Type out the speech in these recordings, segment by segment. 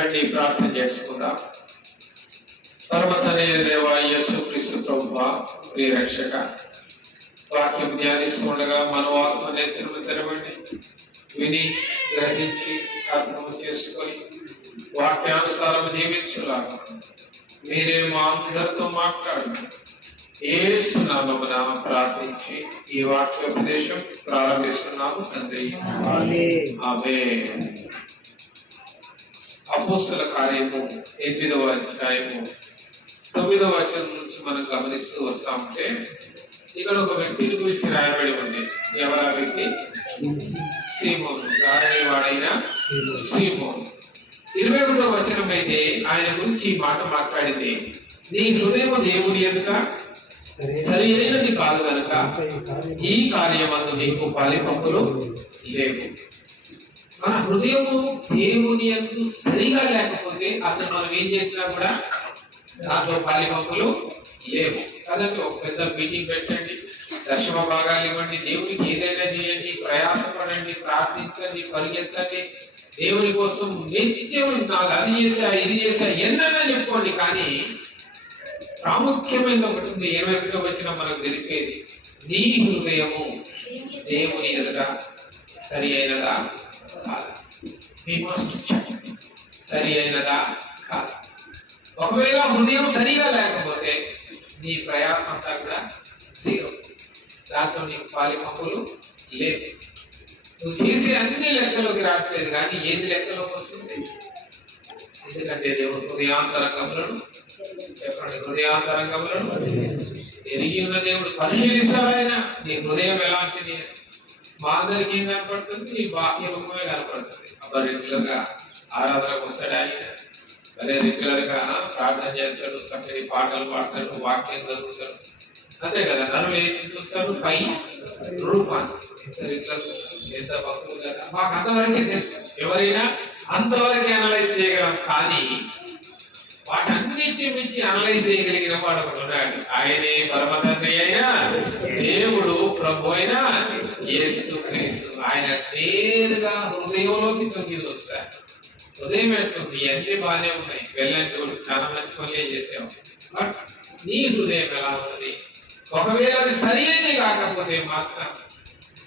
రండి ప్రార్థన చేసుకుందాం. పరమ తండ్రి దేవా యేసుక్రీస్తు ప్రభువా, ప్రియ రక్షక, వాక్యం ధ్యానిస్తుండగా మనోఆత్మ నేత్రము తెరవండి. విని గ్రహించి అర్థం చేసుకొని వాక్యానుసారం జీవించులాగా మీరే మా అందరితో మాట్లాడండి. యేసు నామమున ప్రార్థించి ఈ వాక్యోపదేశం ప్రారంభిస్తున్నాము తండ్రి. ఆమేన్. అపోస్తల కార్యము 8వ అధ్యాయము 9వ వచనం నుంచి మనం గమనిస్తూ వస్తా ఉంటే ఇక్కడ ఒక వ్యక్తిని గురించి రాయబడి ఉంది. ఎవరా వ్యక్తి? సీమోను, గారడీ వాడైన సీమోను. 21వ వచనం అయితే ఆయన గురించి ఈ మాట మాట్లాడింది. నీ హృదయం దేవుని ఎదుట సరి అయినది కాదు కనుక ఈ కార్యమందు నీకు ఫలింపులు లేవు. మన హృదయము దేవుని యందు సరిగా లేకపోతే అసలు మనం ఏం చేసినా కూడా దాంట్లో ఫలింపులు లేవు కదండి. ఒక పెద్ద మీటింగ్ పెట్టండి, దశమ భాగాలు ఇవ్వండి, దేవునికి ఏదైనా చేయండి, ప్రయాసపడండి, ప్రార్థించండి, పరిగెత్తండి, దేవుని కోసం నిత్యం నాది అది చేసా ఇది చేసా ఎన్నైనా చెప్పుకోండి. కానీ ప్రాముఖ్యమైన ఒకటి ఉంది. 21వ వచనం మనకు తెలిపేది, నీ హృదయము దేవుని ఎదుట సరి అయినదా కాదా. సరి అయినదా కాదా. ఒకవేళ హృదయం సరిగా లేకపోతే నీ ప్రయాసం అంతా కూడా జీరో. దాంట్లో నీకు ఫలింపులు లేదు. నువ్వు చేసే అన్ని లెక్కలోకి రావట్లేదు, కానీ ఏది లెక్కలోకి వస్తుంది? ఎందుకంటే దేవుడు హృదయాంతరంగములను, చెప్పండి, హృదయాంతరంగములను ఎరిగి ఉన్న దేవుడు పరిశీలిస్తాడు. ఆయన నీ హృదయం ఎలాంటిది మా అందరికి ఏం కనపడుతుంది? నీ బాహ్య ముఖమే కనపడుతుంది. అబ్బా రెగ్యులర్ గా ఆరాధనకు వస్తాడు, ఆయన అదే రెగ్యులర్ గా ప్రార్థన చేస్తాడు, చక్కటి పాటలు పాడతాడు, వాక్యం చదువుతాడు, అంతే కదా. నన్ను ఏం చూస్తాడు? పై రూపాన్ని ఎంత భక్తులు కదా. మాకు అంతవరకే తెలుసు, ఎవరైనా అంతవరకే అనలైజ్ చేయగలం. కానీ వాటన్నిటి మించి అనలైజ్ చేయగలిగిన వాడు ఒకడు ఉన్నాడు. ఆయనే పరమ తండ్రి అయిన దేవుడు, ప్రభు అయిన యేసుక్రీస్తు. ఆయన నేరుగా హృదయంలోకి తొంగి వస్తాడు. హృదయం ఎట్లుంది? అన్ని బాగానే ఉన్నాయి, వెళ్ళని తోడు చాలా మంచి పనులే చేసావు, బట్ నీ హృదయం ఎలా ఉంది? ఒకవేళ అది సరి అయినది కాకపోతే మాత్రం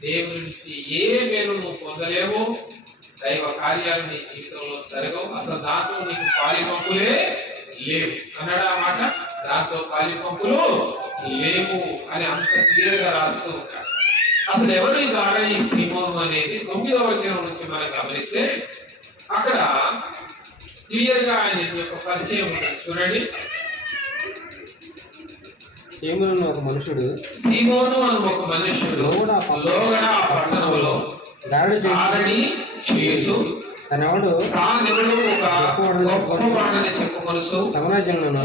దేవుని నుంచి ఏ మేలు నువ్వు పొందలేవు, దైవ కార్యాలు నీ జీవితంలో జరగవు. అసలు దాంట్లో నీకు ఫలింపులే లేవు అన్నాడు. ఆ మాట, దాంట్లో ఫలింపులు లేవు అని అంత క్లియర్ గా రాస్తూ ఉంటాడు. అసలు ఎవరు ఈ గారడీ సీమోను అనేది 9వ వచనం నుంచి మనం గమనిస్తే అక్కడ క్లియర్ గా ఆయన యొక్క పరిచయం ఉంటుంది. చూడండి, సీమోను ఒక మనుషుడు, సీమోను అని ఒక మనుషుడు లోగడ పట్టణంలో గారడీ చేసు తనెవడు ఒక గొప్పవాడని చెప్పుకొనుచు సమరయ జనులను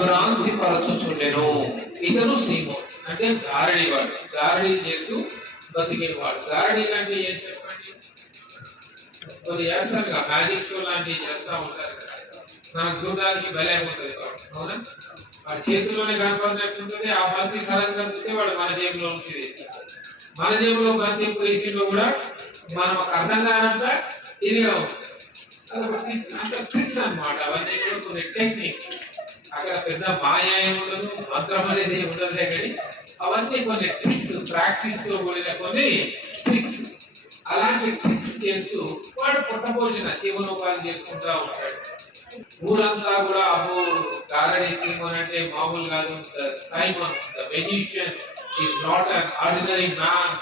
భ్రాంతి పరచుచుండెను. ఇతను సీమోను అంటే గారడీ వాడు, గారడీ చేసు బతికేవాడు. గారడీ అంటే ఏం చెప్పండి? కొన్ని చేస్తారుగా, మ్యాజిక్ షో లాంటివి చేస్తా ఉంటారు కదా, నాకు చూడడానికి భలే ఉంటుంది. అవునా? వాడి చేతుల్లోనే కనపడినట్టుంటుంది. ఆ బంతి సడన్ కనిపిస్తే వాడు మన జేబులో నుంచి వేస్తాడు. మన జేబులో బంతి వేసిందో కూడా మనం ఒక అర్థం కానంత ఇదిగా ఉంటుంది. కాబట్టి అంత ట్రిక్స్ అన్నమాట. అవన్నీ కూడా కొన్ని టెక్నిక్స్. అక్కడ పెద్ద మాయ ఉండదు, మంత్రం అనేది ఉండదులే, కానీ అవన్నీ కొన్ని ట్రిక్స్, ప్రాక్టీస్ తో కూడిన కొన్ని ట్రిక్స్. అలాంటి ట్రిక్స్ చేస్తూ వాడు పుట్టపోసిన జీవనోపాధి చేసుకుంటా ఉంటాడు. ఊరంతా కూడా అబ్బో గారడీ సీమోన్ అంటే మామూలు కాదు, Simon the magician is not an ordinary man.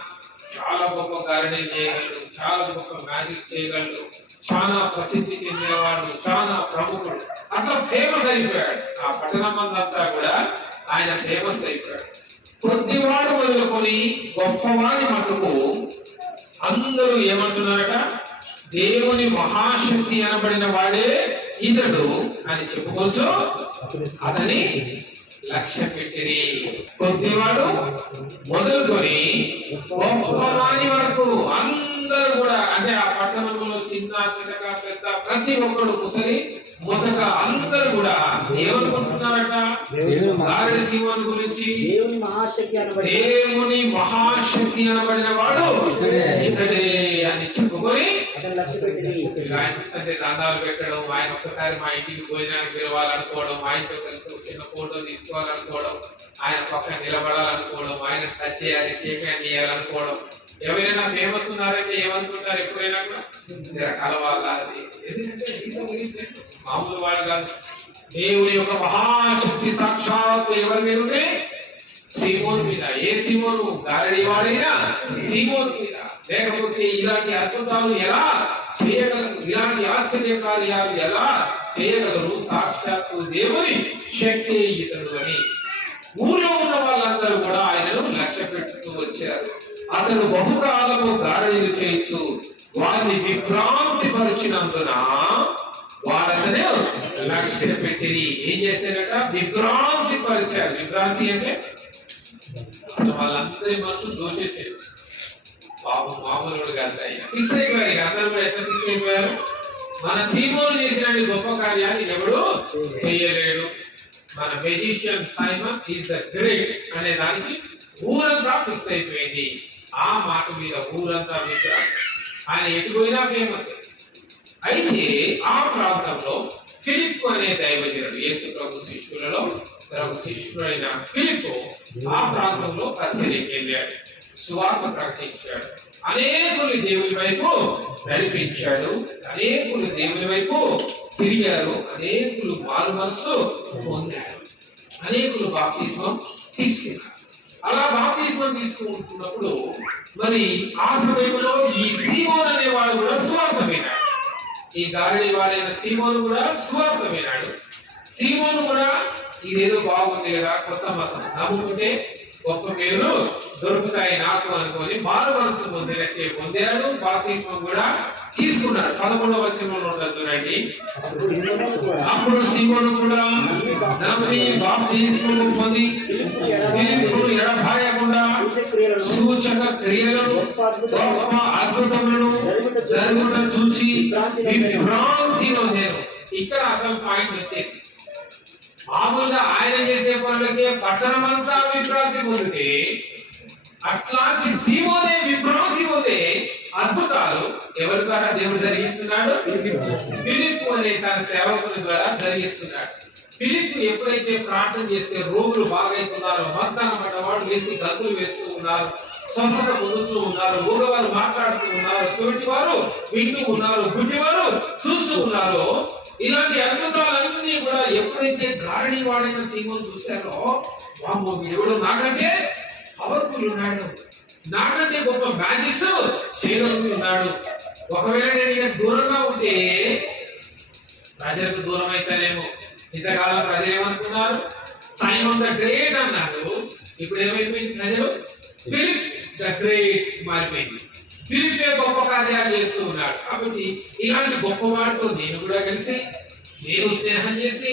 చాలా గొప్ప గారడీ చేయగలడు, చాలా గొప్ప మ్యాజిక్ చేయగలడు, చాలా ప్రసిద్ధి చెందినవాడు, చాలా ప్రముఖుడు, అట్లా ఫేమస్ అయిపోయాడు. ఆ పట్టణం అంతా కూడా ఆయన ఫేమస్ అయిపోయాడు. కొద్దివాడు మొదలుకొని గొప్పవాడి మటుకు అందరూ ఏమంటున్నారట? దేవుని మహాశక్తి అనబడిన వాడే ఇతడు అని చెప్పుకోవచ్చు. అతని లక్ష్య పెట్టిరి. కొద్దివాడు మొదలుకొని గొప్పవాడి వరకు అందరూ అందరూ కూడా అంటే ఆ పట్టణంలో చిన్న చిన్నక పెద్ద ప్రతి ఒక్కరు ఒకసారి మొదట అందరూ కూడా ఏమనుకుంటున్నారట గారెడి సీమోను గురించి దేవుని మహాశక్తి అనబడి దేవుని మహాశక్తి అనబడిన వాడు ఇతడే అని చెప్పుకొని అతను లక్ష్య పెట్టింది. ఆయన అంటే దండాలు పెట్టడం, ఆయన ఒక్కసారి మా ఇంటికి భోజనానికి పిలవాలనుకోవడం, ఆయనతో కలిసి ఒక చిన్న ఫోటో తీసుకోవాలనుకోవడం, ఆయన పక్కన నిలబడాలనుకోవడం, ఆయన టచ్ చేయాలి, షేక్ హ్యాండ్ చేయాలనుకోవడం. ఎవరైనా ఫేమస్ ఉన్నారంటే ఏమనుకుంటారు ఎప్పుడైనా కూడా కలవాలా అది. ఎందుకంటే మామూలు వాళ్ళు కాదు. దేవుని యొక్క మహాశక్తి సాక్షాత్ ఎవరి మీద ఉంది? సీమోను మీద. ఏ సీమోను? గారడీ వాడైనా సీమోను మీద. లేకపోతే ఇలాంటి అద్భుతాలు ఎలా చేయగలరు, ఇలాంటి ఆశ్చర్య కార్యాలు ఎలా చేయగలరు? సాక్షాత్తు దేవుని శక్తి ఇతడు అని ఊళ్ళో ఉన్న వాళ్ళందరూ కూడా ఆయనను లక్ష్య పెట్టుతూ వచ్చారు. అతను బహుకాలము గారడీలు చేయొచ్చు వారిని విభ్రాంతి పరిచినందున వారందరూ లక్ష్య పెట్టి ఏం చేశారట? విభ్రాంతి పరిచారు. విభ్రాంతి అంటే వాళ్ళందరి మనసు దోషేసారు. పాపం మామూలు కాదు ఆయన. ఫిక్స్ అయిపోయారు. అందరూ కూడా ఎట్లా ఫిక్స్ అయిపోయారు? మన సీమోను చేసిన గొప్ప కార్యాలు ఎవడు చేయలేడు. మన magician Simon is the great అనే దానికి ఊరంతా ఫిక్స్ అయిపోయింది. ఆ మాట మీద ఊరంతా మిత్ర ఆయన ఎటుపోయినా ఫేమస్. అయితే ఆ ప్రాంతంలో ఫిలిప్ అనే దైవజనుడు, యేసు ప్రభు శిష్యులలో శిష్యుడైన ఫిలిప్ ఆ ప్రాంతంలో పరిచర్యకి వెళ్ళాడు, సువార్త ప్రకటించాడు, అనేకులు దేవుని వైపు నడిపించాడు, అనేకులు దేవుని వైపు తిరిగారు, అనేకులు మారు మనసు పొందారు, అనేకులు బాప్తిస్మం తీసుకున్నారు. అలా బాప్తిస్మం తీసుకుంటున్నప్పుడు మరి ఆ సమయంలో ఈ సీమోన్ అనేవాడు కూడా సువార్త విన్నాడు. ఈ గారడీ వాడైన సీమోను కూడా సువార్త విన్నాడు. సీమోను కూడా ఇదేదో బాగుంది కదా, కొత్త మతం నమ్ముకుంటే గొప్ప పేరు దొరుకుతాయి నాకు అనుకొని మారు మనసు పొందాడు. బాప్తిస్మం కూడా తీసుకున్నాడు. 11వ వచనంలో ఉంటుంది చూడండి. అప్పుడు సీమోను కూడా నమ్మి బాప్తిస్మం పొంది ఫిలిప్పును ఎడబాయకుండా సూచక క్రియలను గొప్ప అద్భుతములను జరుగుట చూసి విభ్రాంతి నొందాను. ఇక్కడ అసలు పాయింట్ వచ్చేది. మామూలుగా ఆయన చేసే పనులకే పట్టణమంతా విభ్రాంతి పొందితే అట్లాంటి సీమోనే విభ్రాంతి పొందే అద్భుతాలు ఎవరి ద్వారా దేవుడు జరిగిస్తున్నాడు? ఫిలిప్ అనే తన సేవకుల ద్వారా జరిగిస్తున్నాడు. ఫిలిప్ ఎప్పుడైతే ప్రార్థన చేస్తే రోగులు బాగైతున్నారో, మంచాన పడ్డవాడు వేసి గంతులు వేస్తూ ఉన్నారు, స్వస్థత పొందుతూ ఉన్నారు, ఊరవారు మాట్లాడుతూ ఉన్నారు, చెవిటి వారు వింటూ ఉన్నారు, గుడ్డివారు చూస్తూ ఉన్నారు. ఇలాంటి అద్భుతాలన్నీ కూడా ఎప్పుడైతే గారడీ వాడైన సీమోను చూశారో, వామ్మో దేవుడు నాకంటే పవర్ఫుల్ ఉన్నాడు, నాకంటే గొప్ప మ్యాజిక్స్ చేయగలుగుతున్నాడు. ఒకవేళ నేను ఇక దూరంగా ఉంటే ప్రజలకు దూరం అయితేనేమో. ఇంతకాలం ప్రజలు ఏమనుకున్నారు? సైమన్ ద గ్రేట్ అన్నారు. ఇప్పుడు ఏమైపోయింది? ప్రజలు ఫిలిప్ ద గ్రేట్ మారిపోయింది. ఫిలిప్పే గొప్ప కార్యాలు చేస్తూ ఉన్నాడు. కాబట్టి ఇలాంటి గొప్పవాడితో నేను కూడా కలిసి, నేను స్నేహం చేసి,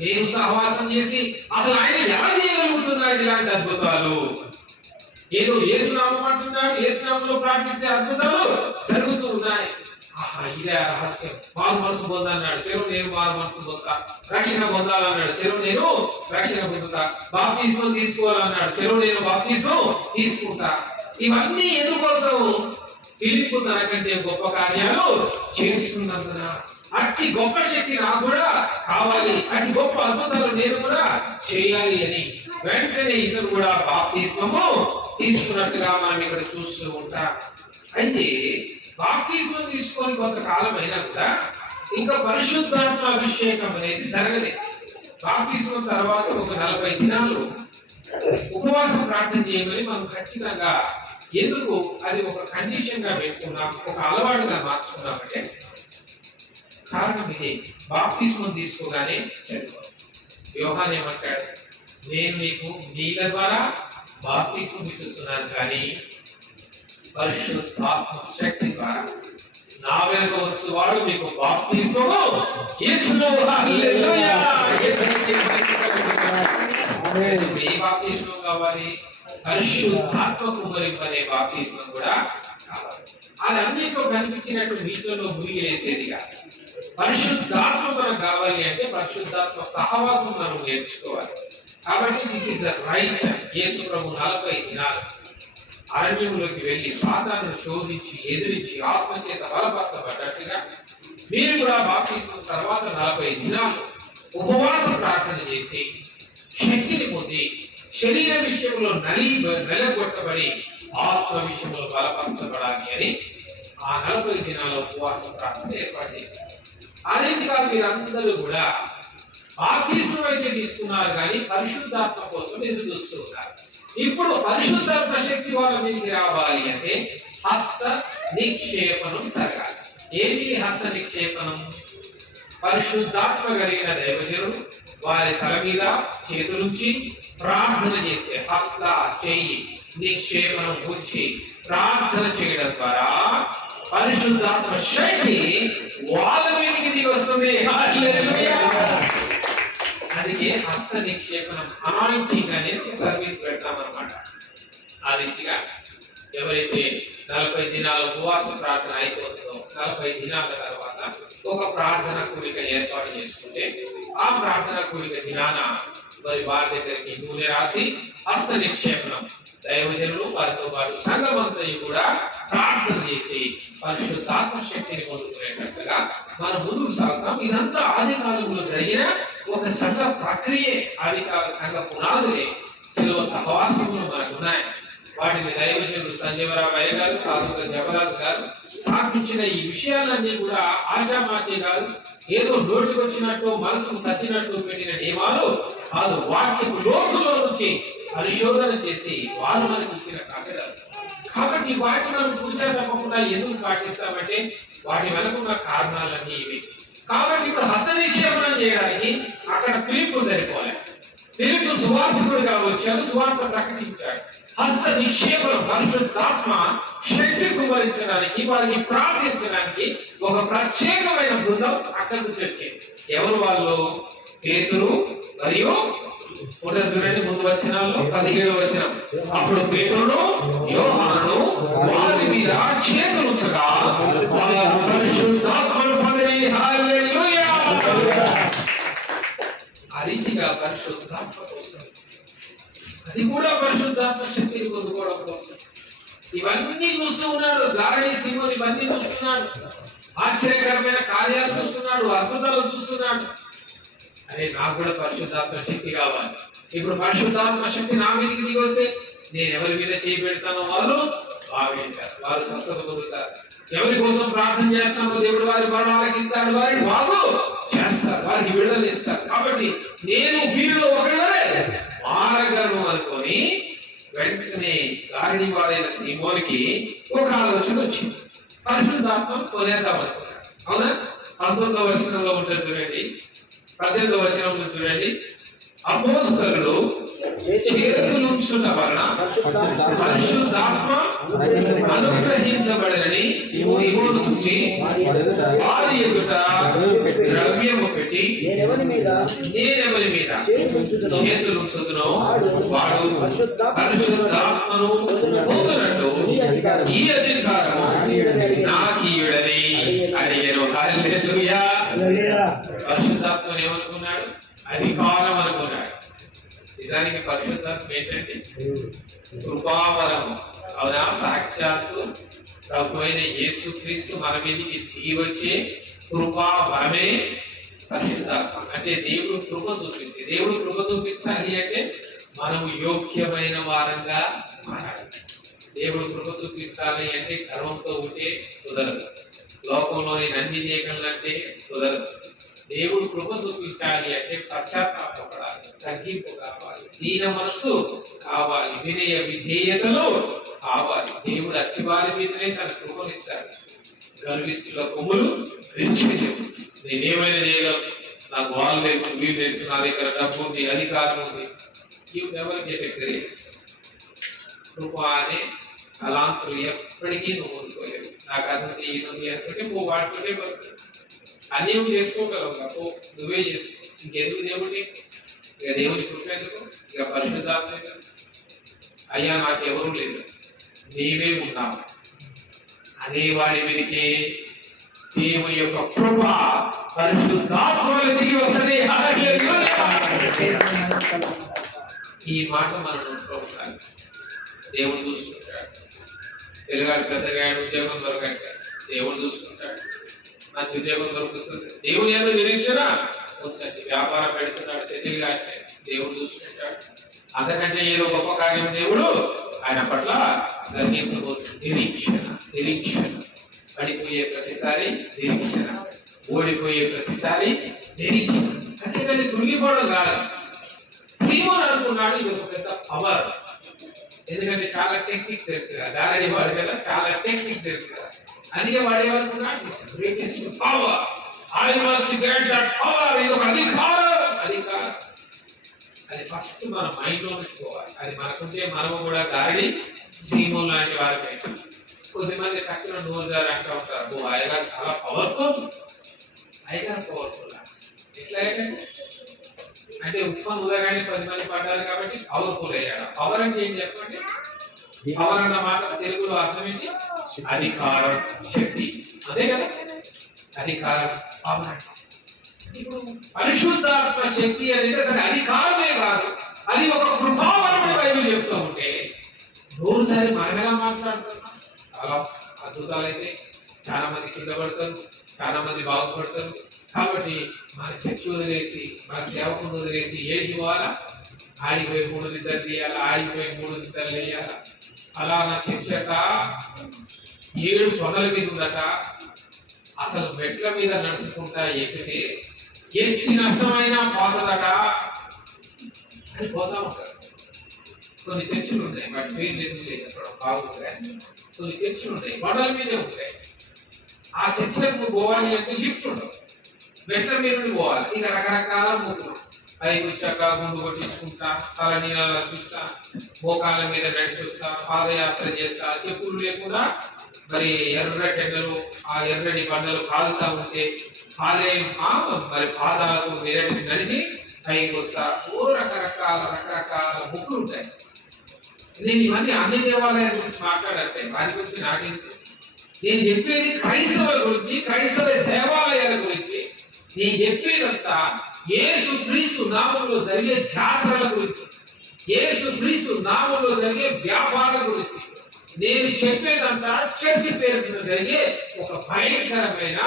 నేను సహవాసం చేసి అసలు ఆయన ఎలా చేయగలుగుతున్నాడు ఇలాంటి అద్భుతాలు? ఏదో యేసునామం అంటున్నాడు, యేసునామంలో ప్రార్థిస్తే అద్భుతాలు జరుగుతూ ఉన్నాయి. ఆహా, ఇదే రహస్యం. మారు మనసు పొందన్నాడు, చెరువు నేను మారు మనసు పొందుతా. రక్షణ పొందాలన్నాడు, చెరువు నేను రక్షణ పొందుతా. బాప్తిస్మం తీసుకోవాలన్నాడు, చెరువు నేను బాప్తిస్మం తీసుకుంటా. ఇవన్నీ ఎందుకోసం? ఫిలిప్పు తనకంటే గొప్ప కార్యాలు చేస్తున్నందున. అట్టి గొప్ప శక్తి నాకు కూడా కావాలి, అట్టి గొప్ప అద్భుతాలు నేను కూడా చేయాలి అని వెంటనే ఇతను కూడా బాప్తిస్మము తీసుకున్నట్టుగా మనం ఇక్కడ చూస్తూ ఉంటాం. అయితే బాప్తిస్మం తీసుకొని కొంతకాలం అయినా కూడా ఇంకా పరిశుద్ధాత్మ అభిషేకం అనేది జరగలేదు. బాప్తిస్మం తర్వాత ఒక 40 దినాలు ఉపవాసం ప్రార్థన చేయమని మనం ఖచ్చితంగా, ఎందుకు అది ఒక కండిషన్ గా పెట్టుకున్నాం, ఒక అలవాటుగా మార్చుకున్నామంటే కారణం ఇదే. బాప్తిస్మం తీసుకోగానే యోహాను ఏమంటాడు? నేను నీకు నీళ్ళ ద్వారా బాప్తిస్మం ఇస్తున్నాను, కానీ పరిశుద్ధాత్మ శక్తి ద్వారా నా వెనుక వచ్చేవాడు మీకు బాప్తిస్మము ఇచ్చును. హల్లెలూయా! ఏ బాప్తిస్మం కావాలి? పరిశుద్ధాత్మ కుమ్మరింపనే బాప్తిస్మం కూడా కావాలి. అది అన్నిట్లో కనిపించినట్టు వీటిలో మునిగి వేసేదిగా. పరిశుద్ధాత్మ మనకు కావాలి అంటే పరిశుద్ధాత్మ సహవాసం మనం నేర్చుకోవాలి. కాబట్టి దిస్ ఇస్ ద రైట్. యేసు ప్రభు 40 దినాలు అరణ్యంలోకి వెళ్ళి సాతానును శోధించి ఎదిరించి ఆత్మచేత బలపరచబడ్డట్టుగా మీరు కూడా బాప్తిస్మం తర్వాత 40 దినాలు ఉపవాస ప్రార్థన చేసి శక్తిని పొంది శరీర విషయంలో నెలగొట్టబడి ఆత్మ విషయంలో బలపరచబడాలి అని ఆ 40 దినాల ఉపవాస ప్రార్థన ఏర్పాటు చేశారు. ఆ రీతిగా మీరందరూ కూడా బాప్తిస్మం అయితే తీసుకున్నారు కానీ పరిశుద్ధాత్మ కోసం ఎదురు చూస్తూ ఉన్నారు. ఇప్పుడు పరిశుద్ధాత్మ శక్తి వాళ్ళ మీదకి రావాలి అంటే హస్త నిక్షేపణం జరగాలి. ఏంటి హస్త నిక్షేపణం? పరిశుద్ధాత్మ కలిగిన దైవజనులు వారి తల మీద చేతులుంచి ప్రార్థన చేసే హస్త చెయ్యి నిక్షేపణం ఉంచి ప్రార్థన చేయడం ద్వారా పరిశుద్ధాత్మ శక్తి వాళ్ళ మీదకి దిగి వస్తుంది. హల్లెలూయా. అందుకే హస్త నిక్షేపణం అనాయింటింగ్ అనేది సర్వీస్ పెడతామన్నమాట. ఆ రీతిగా ఎవరైతే 40 దినాల ఉపవాస ప్రార్థన అయిపోతుందో 40 దినాల తర్వాత ఒక ప్రార్థన కూడిక ఏర్పాటు చేసుకుంటే ఆ ప్రార్థన కూడిక దినాన మరి వారి దగ్గరికి నూనె రాసి హస్త నిక్షేపణం దైవజనులు వారితో పాటు సంఘమంతయు కూడా ప్రార్థన చేసి పరిశుద్ధాత్మ శక్తిని పొందుకునేటట్లుగా మనం ముందుకు సాగుతాం. ఇదంతా ఆది కాలంలో జరిగిన ఒక సంఘ ప్రక్రియే. ఆది కాల సంఘ పునాదులే శిలువ సహవాసములు మనకున్నాయి. వాటిని దైవజనులు సంజీవరావు అయ్య గారు, కాదుగా జవరాజు గారు స్థాపించిన ఈ విషయాలన్నీ కూడా ఆశామాషి గారు ఏదో నోటికి వచ్చినట్టు మనసుకు తచ్చినట్టు పెట్టిన నియమాలు కాదు. వాక్యపు లోతులో నుంచి పరిశోధన చేసి వారు మనకి ఇచ్చిన కాగితాలు. కాబట్టి వాటిని మనం కూర్చో తప్పకుండా ఎందుకు పాటిస్తామంటే వాటి వెనుకున్న కారణాలన్నీ ఇవి. కాబట్టి ఇప్పుడు హస్త నిక్షేపణం చేయడానికి అక్కడ ఫిలిప్పు సరిపోలే. ఫిలిప్పు సువార్తికుడిగా వచ్చాడు, సువార్త ప్రకటించాడు. హస్త నిక్షేపణం పరిశుద్ధాత్మ శక్తి కుమరించడానికి వారిని ప్రార్థించడానికి ఒక ప్రత్యేకమైన బృందం అక్కడి నుంచి వచ్చింది. ఎవరు వాళ్ళు? పేతురు మరియు చూడండి ముందు వచనాల్లో 17వ వచనం. అప్పుడు పేతురును యోహానును వారి మీద చేతులుంచగా వారు పరిశుద్ధాత్మను పొందిరి. హల్లెలూయా. ఆ రీతిగా పరిశుద్ధాత్మ కోసం, అది కూడా పరిశుద్ధాత్మ శక్తిని పొందుకోవడం కోసం ఇవన్నీ చూస్తూ ఉన్నాడు. గారడీ సింహుని ఇవన్నీ చూస్తున్నాడు, ఆశ్చర్యకరమైన కార్యాలు చూస్తున్నాడు, అద్భుతాలు చూస్తున్నాడు. అరే నాకు కూడా పరిశుద్ధాత్మ శక్తి కావాలి. ఇప్పుడు పరిశుద్ధాత్మ శక్తి నా మీదకి దిగి వస్తే నేను ఎవరి మీద చేయి పెడతానో వాళ్ళు బాగుంటారు, వారు స్వస్థత పొందుతారు. ఎవరి కోసం ప్రార్థన చేస్తామో దేవుడు వారి మరణాలకు ఇస్తాడు, వారిని బాగు చేస్తారు, వారికి విడుదల ఇస్తారు. కాబట్టి నేను వీరిలో ఒకరే మారగలను అనుకొని వెంటనే గారిని వాడైన సీమోనికి ఒక ఆలోచన వచ్చింది. పరిశుద్ధాత్మ పొందేద్దాం అనుకున్నాడు. అవునా? 19వ వచనంలో ఉంటుంది చూడండి, 18వ వచనంలో చూడండి. అపోస్తలులు చేతులుంచుట వలన పరిశుద్ధాత్మ అనుగ్రహించబడని సీమోను చూసి వారి ఎదుట ద్రవ్యము పెట్టి నేనెవరి మీద చేతులుంచుదునో వాడు పరిశుద్ధాత్మను పొందునట్టు ఈ అధికారము నాకీయుడని అడిగారు. హల్లెలూయా. పరిశుద్ధాత్మను ఏమనుకున్నాడు? అధికారం అనుకున్నాడు. నిజానికి పరిశుద్ధాత్మ ఏంటంటే కృపావరము. అవునా? సాక్షాత్తు ప్రభువైన యేసుక్రీస్తు మన మీదకి దిగి వచ్చే కృపావరమే పరిశుద్ధాత్మ. అంటే దేవుడు కృప చూపిస్తే, దేవుడు కృప చూపించాలి అంటే మనము యోగ్యమైన వారంగా మారాలి. దేవుడు కృప చూపించాలి అంటే గర్వంతో ఉంటే కుదరదు, లోకంలోని అన్ని చేయగలంటే కుదరదు. దేవుడు కృప చూపించాలి అంటే పశ్చాత్తాపడాలి, తగ్గింపు కావాలి, దీన మనస్సు కావాలి, వినయ విధేయతలు కావాలి. దేవుడు అట్టి వారి మీదనే తన కృపనిస్తాడు. గర్విష్ఠుల కొమ్ములు పెంచుకు నేనేమైనా చేయగలను, నాకు వాళ్ళు తెలుసు, వీళ్ళు తెలుసు, నా దగ్గర డబ్బు ఉంది, అధికారం ఉంది. You never get a grace. కృప అనే తలాంతులు ఎప్పటికీ నువ్వు పొందుకోలేవు. నాకు అది ఉంది, ఇది ఉంది అనుకుంటే పో, వాడుకుంటే అన్నీ నువ్వు చేసుకోగలవు. పో, నువ్వే చేసుకో. ఇంకెందుకు దేవుడి? ఇక దేవుడి కృప ఎందుకు? ఇక పరిశుద్ధాత్మ. అయ్యా నాకెవరూ లేదు, నీవే ఉన్నావు అనే వారి మీదకి దేవుని యొక్క కృప పరిశుద్ధాత్మలు దిగి వస్తుంది. హల్లెలూయా. ఈ మాట మన నోట్లో ఉండాలి. దేవుడు చూసుకుంటాడు. తెలుగాడు పెద్దగా ఉద్యోగం దొరకంటే దేవుడు చూసుకుంటాడు. మంచి ఉద్యోగం దొరుకుతుంది. దేవుని ఏదో నిరీక్షణ వస్తుంది. వ్యాపారం పెడుతున్నాడు సెటిల్గా అంటే దేవుడు చూసుకుంటాడు. అంతకంటే ఏదో గొప్ప కార్యం దేవుడు ఆయన పట్ల జరిగించబోతుంది. నిరీక్షణ పడిపోయే ప్రతిసారి నిరీక్షణ, ఓడిపోయే ప్రతిసారి నిరీక్షణ. అంతేగాని కృంగిపోవడం కాదు. సీమోను అనుకున్నాడు ఇది ఒక పెద్ద పవర్. ఎందుకంటే చాలా టెక్నిక్స్ తెలుసు కదా, దారి వాడు కదా, చాలా టెక్నిక్స్ తెలుసు కదా. అందుకే వాడు ఏమనుకున్నాడు, greatest power, I must get that power. ఇది ఒక అధికారం. అది ఫస్ట్ మన మైండ్ లో ఉంచుకోవాలి. అది మనకుంటే మనము కూడా దారి సీమోను లాంటి వారిపై. కొద్దిమంది కష్టం నోజారు అంటూ ఉంటారు, ఓ అయ్యగారు చాలా పవర్ఫుల్. అయ్యగారు పవర్ఫుల్ ఎట్లా అంటే ఉప్మా ఉదగానే 10 మంది పడ్డారు కాబట్టి పవర్ఫుల్ అయ్యాడు. పవర్ అంటే ఏం చెప్పండి? పవర్ అన్న మాట తెలుగులో అర్థం ఏంటి? అధికారం, శక్తి. అదే కదా అధికారం, పవర్. ఇప్పుడు పరిశుద్ధాత్మ శక్తి అనేది అసలు అధికారమే కాదు, అది ఒక కృపావరమని బైబిల్ చెప్తూ ఉంటే రోజుసారి మనగా మాట్లాడుతున్నాం. చాలా అద్భుతాలు అయితే చాలా మంది కింద పడతారు, చాలా మంది బాగుపడతారు. కాబట్టి మన చర్చి వదిలేసి, మన సేవకుని వదిలేసి ఏది ఇవ్వాలా? ఆడిపోయి 3 నిద్రలు తీయాలా, ఆడిపోయి 3 నిద్రలు వేయాలా. అలా నా చర్చట 7 కొండల మీద ఉందట. అసలు మెట్ల మీద నడుచుకుంటా ఎక్కితే ఎత్తి నష్టమైనా పోతుందట అని పోతా ఉంటారు. కొన్ని చర్చలు ఉంటాయి, వాటి పేరు లేదు బాగుంటాయి. కొన్ని చర్చలు ఉంటాయి కొండల మీదే ఉంటాయి. ఆ చర్చలకు పోవాలి అంటే లిఫ్ట్ ఉండదు, మెట్ల మీద నుండి పోవాలి. ఇక రకరకాల ముగ్గులు, పైకి వచ్చాక గుండు కొట్టించుకుంటా, తల నీళ్ళ చూస్తా, మోకాళ్ళ మీద నడిచి వస్తా, పాదయాత్ర చేస్తా, చెప్పులు లేకుండా మరి ఎర్ర టెండలు, ఆ ఎర్రటి బండలు కాలుతా ఉంటే మరి పాదాలకు నడిచి పైకి వస్తా. ఓ రకరకాల ముగ్గులు ఉంటాయి. నేను ఇవన్నీ అన్ని దేవాలయాల గురించి మాట్లాడాలి, వారి గురించి నాకేం. నేను చెప్పేది క్రైస్తవుల గురించి, క్రైస్తవ దేవాలయాల గురించి. నేను చెప్పేదంతా యేసుక్రీస్తు నామములో జరిగే జాతరల గురించి, యేసుక్రీస్తు నామములో జరిగే వ్యాపారాల గురించి. నేను చెప్పేదంతా చర్చి పేరు మీద జరిగే ఒక భయంకరమైన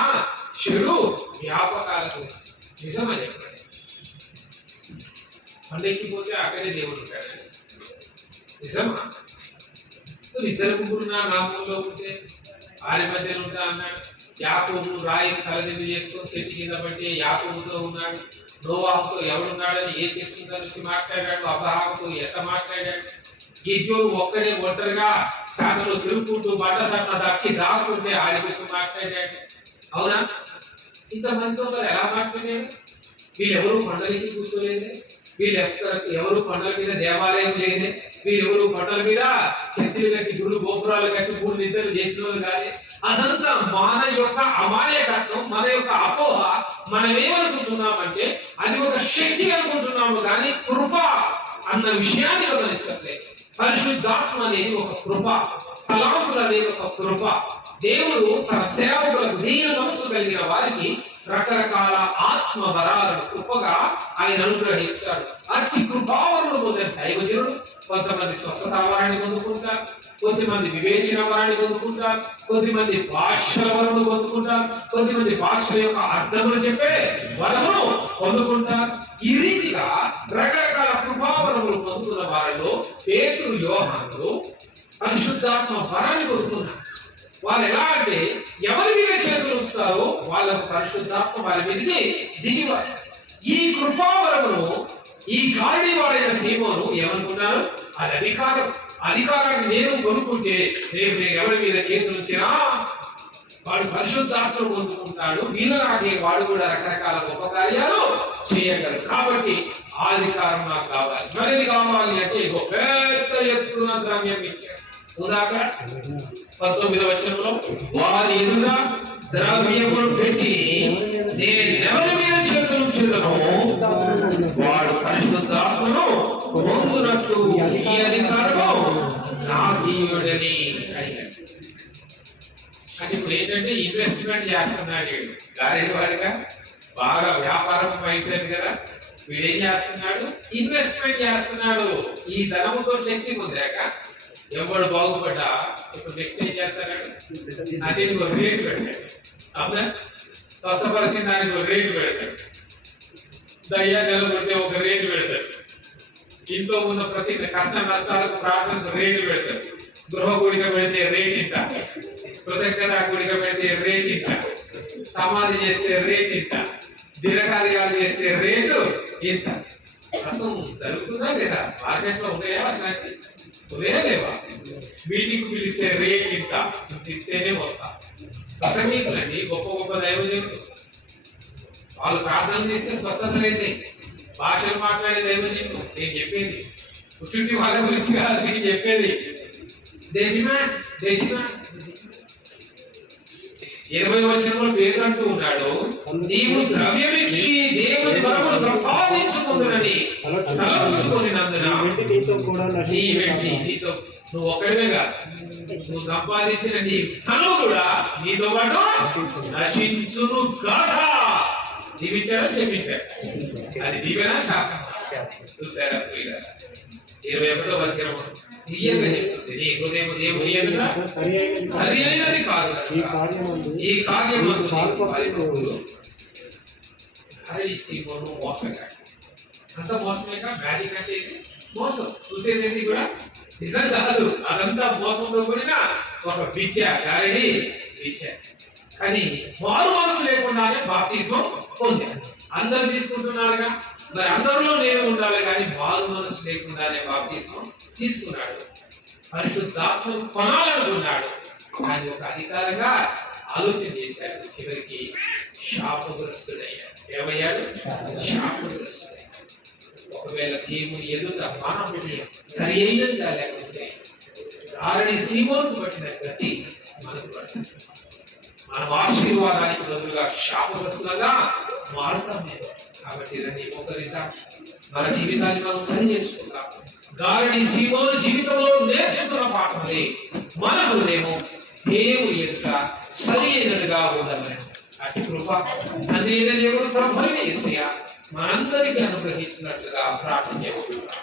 చెడు వ్యాపకాల గురించి. నిజమా చెప్పండి? పండెక్కిపోతే అక్కడే దేవుడు ఉంటాడు. నిజమా? 2 ముగ్గురు నా నామంలో ఉంటే వారి మధ్యలో ఉంటా అన్నాడు. యాకోబు రాయిని తలదిండి చేసుకొని చెట్టు కింద బట్టి యాకోబుతో ఉన్నాడు. నోవాహుతో ఎవడున్నాడని ఏ చెట్టు నుంచి మాట్లాడాడు, అబ్రహాముతో ఎట్లా మాట్లాడాడు. గిద్యోను ఒక్కడే ఒంటరిగా చాటలో తిరుగుకుంటూ బండ సన్న దక్కి దాక్కుంటే ఆడి గురించి మాట్లాడాడు. అవునా? ఇంతమందితో మరి ఎలా మాట్లాడాడు? వీళ్ళెవరూ పండగకి కూర్చోలేదే, వీళ్ళెవరు పండగ మీద దేవాలయం లేదే, వీరెవరు పండగ మీద చర్చిలు కట్టి గుళ్ళు గోపురాలు కట్టి 3 నిద్రలు చేసిన వాళ్ళు కానీ. అదంతా మన యొక్క అమాయకత్వం, మన యొక్క అపోహ. మనం ఏమనుకుంటున్నామంటే అది ఒక శక్తి అనుకుంటున్నాము, కానీ కృప అన్న విషయాన్ని గమనించట్లేదు. పరిశుద్ధాత్మ అనేది ఒక కృప, తలాంతులు అనేది ఒక కృప. దేవుడు తన సేవకులకు దీన మనసు కలిగిన వారికి రకరకాల ఆత్మ వరాలను కృపగా ఆయన అనుగ్రహిస్తాడు. అతి కృపావరులు పొందిన దైవజనుడు కొంతమంది స్వస్థత వరాన్ని పొందుకుంటారు, కొద్దిమంది వివేచన వరాన్ని పొందుకుంటారు, కొద్దిమంది భాషల వరమును పొందుకుంటారు, కొద్దిమంది భాషల యొక్క అర్థములు చెప్పే వరమును పొందుకుంటారు. ఈ రీతిగా రకరకాల కృపావరములు పొందుతున్న వారిలో పేతురు, యోహానులు పరిశుద్ధాత్మ వరాన్ని పొందుకున్నారు. వాళ్ళు ఎలా అంటే ఎవరి మీద చేతులు ఉంచుతారో వాళ్ళకు పరిశుద్ధాత్మ వారి మీదకి దిగి వస్తారు. ఈ కృపావరమును ఈ గాడివాడైన సీమోను ఏమనుకున్నారు? అది అధికారాన్ని నేను కొనుక్కుంటే రేపు నేను ఎవరి మీద చేతులు ఉంచినా వాడు పరిశుద్ధాత్మను పొందుకుంటాడు, వీళ్ళలాగే వాడు కూడా రకరకాల గొప్ప కార్యాలు చేయగలరు. కాబట్టి ఆ అధికారం నాకు కావాలి. మరిది కావాలి అంటే పెద్ద ఎత్తున ద్రవ్యం ఇచ్చారు. ఉదాహరణ 19వ వచనంలో వారి ఎదుట ద్రవ్యమును పెట్టి నేను ఎవరి మీద చేతులు ఉంచుదనో వాడు పరిశుద్ధాత్మను పొందునట్లు ఈ అధికారము నాకు ఇవ్వడని అడిగాడు. అంటే ఇప్పుడు ఏంటంటే ఇన్వెస్ట్మెంట్ చేస్తున్నాడు వీడు గారెడి వాడిగా బాగా వ్యాపారం అయిపోయింది కదా. వీడు ఏం చేస్తున్నాడు? ఇన్వెస్ట్మెంట్ చేస్తున్నాడు. ఈ ధనముతో శక్తి పొందాక ఎవడు బాగుపడ్డా ఇప్పుడు నెక్స్ట్ ఏం చేస్తున్నాడు? అది ఒక రేటు పెడతాడు. అవునా? స్వస్థపరిచిన దానికి ఒక రేటు పెడతాడు. దయ్యా నిలబడితే ఒక రేటు పెడతాడు. ఇంట్లో ఉన్న ప్రతి కష్ట నష్టాలకు ప్రార్థనకు రేటు పెడతాడు. గృహ గుడిక పెడితే రేట్ ఇంత, కృతజ్ఞత గుడిక పెడితే రేట్ ఇంత, సమాధి చేస్తే రేట్ ఇంత, దినకార్యాలు చేస్తే రేటు ఇంత. అసలు జరుగుతుందా లేదా? మార్కెట్ లో ఉన్నాయా? అట్లాంటి ఉన్నాయా లేవా? మీటింగ్ పిలిస్తే రేట్ ఇంత ఇస్తేనే వస్తా. ప్రసంగికులండి, గొప్ప గొప్ప దైవజనులు వాళ్ళు ప్రార్థన చేస్తే స్వస్థత అయితే భాషలు మాట్లాడే దైవజనులు. నేను చెప్పేది పుట్టింటి వాళ్ళ గురించి కాదు, నేను చెప్పేది. 20వ వచనంలో పేరు అంటూ ఉన్నాడు, నీవు ద్రవ్యమిచ్చి దేవుని వరమును సంపాదించుకుందునని తలంచుకొనినందున నీ వెండి నీతో నువ్వు ఒక్కడివే కాదు, నువ్వు సంపాదించిన నీ ధనము కూడా నీతో పాటు నశించును గాక. దీవించాడా చెప్పించాడు? అది దీవెనా శాపం? చూసారా? 21వ వచనము తీయగా చెప్తుంది, నీ హృదయం దేవుని ఎదుట సరి అయినది కాదు ఈ కార్యమందు సీమోను మోసగాడు. అంత మోసమేగా. మ్యాజిక్ అంటే ఇది మోసం. చూసేది కూడా నిజం కాదు, అదంతా మోసంతో కూడిన ఒక పిచ్చ, గారడి పిచ్చ. కానీ మారు మనసు లేకుండానే బాప్తిజం పొందాడు. అందరూ తీసుకుంటున్నాడుగా, మరి అందరిలో నేను ఉండాలి, కానీ మారు మనసు లేకుండానే బాప్తిజం తీసుకున్నాడు. పరిశుద్ధాత్మను కొనాలనుకున్నాడు, కానీ ఒక అధికారంగా ఆలోచన చేశాడు. చివరికి శాపగ్రస్తుడయ్యాడు. ఏమయ్యాడు? శాపగ్రస్తుడయ్యాడు. ఒకవేళ దేవుని ఎదుట మానవుని సరి అయినదిగా లేకపోతే దారిని సీమోను పట్టిన గతి మనకు పడుతుంది. మనం ఆశీర్వాదానికి బదులుగా శాపగ్రస్తులుగా మారుతాం. కాబట్టి రండి ఒకరిద్దాం, మన జీవితాన్ని మనం సరి చేసుకుందాం. గారడి సీమోను జీవితంలో నేర్చుకున్న పాఠమే మన హృదయము దేవుని ఎదుట సరి అయినదిగా ఉండాలని అతి కృప అదేన దేవుడు ప్రభువైన యేసయ్య మనందరికీ అనుగ్రహించినట్లుగా ప్రార్థన చేసుకుంటాం.